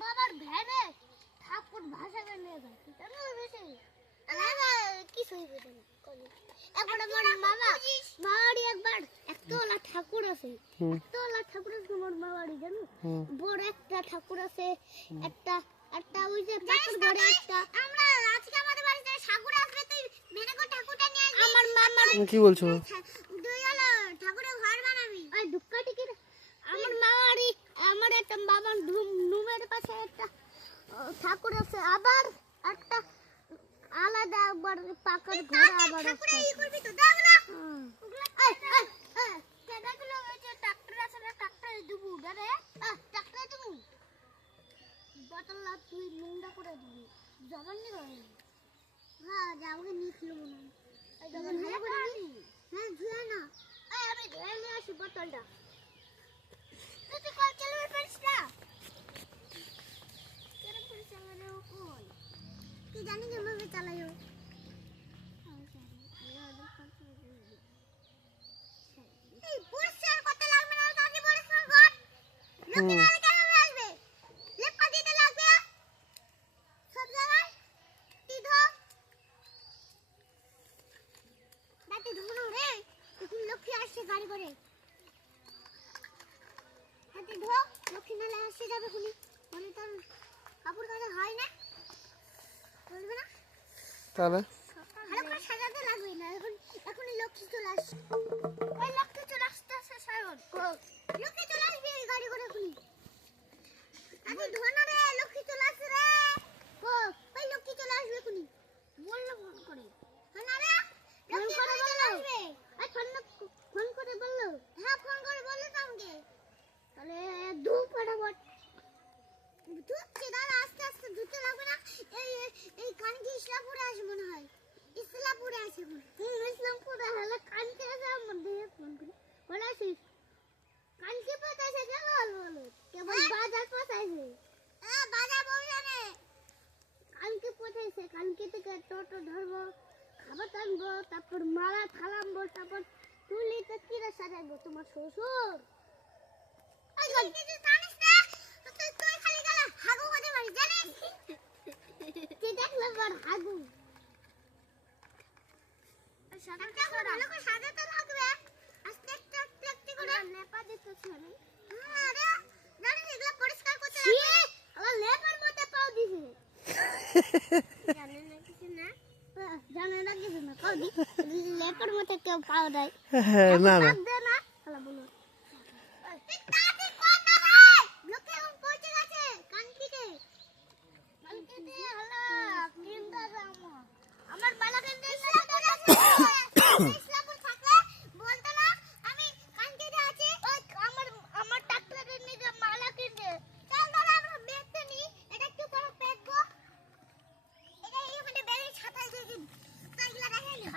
বাবার ভ্যানে ঠাকুর ভাষাকে নিয়ে যাচ্ছে কেন বেশি? এখন আমার মামা মামারি একবার একতলা ঠাকুর আছে একতলা ঠাকুর আছে আমার মামারি জানো? বড় একটা ঠাকুর আছে একটা একটা ওই যে পাথর একটা। আমরা আজকে আমার মামা কি বলছো? হ্যাঁ, একবার পাকার ঘোড়া আবার ঠাকুরে ই করবি তো দেখ না এই এই এই কেদাগুলো ওই তুই মুন্ডা করে দিবি জবান নি হ্যাঁ যাওকে নি খেলো করে হ্যাঁ ধুয়ে না এই আমি ধুয়ে নিয়ে আসি বোতলটা তুই কল চালাতে পারিস না করে চালানো কই কি জানি কেমন চালায় তাহলে? ভালো করে সাজাতে লাগবে না। এখন এখন লক্ষ্মী চলে আসছে। ধনা তারপর মালা থালামবো তারপর তুলিতে কিরা সাজাইবো তোমার শ্বশুর? হাগু সাজাতে লাগবে। আস্তে আস্তে আস্তে আস্তে করে। নেপা দিতেছি আমি জানিস এগুলো পরিষ্কার করতে আবার লেপার মধ্যে পাও দিছি। না না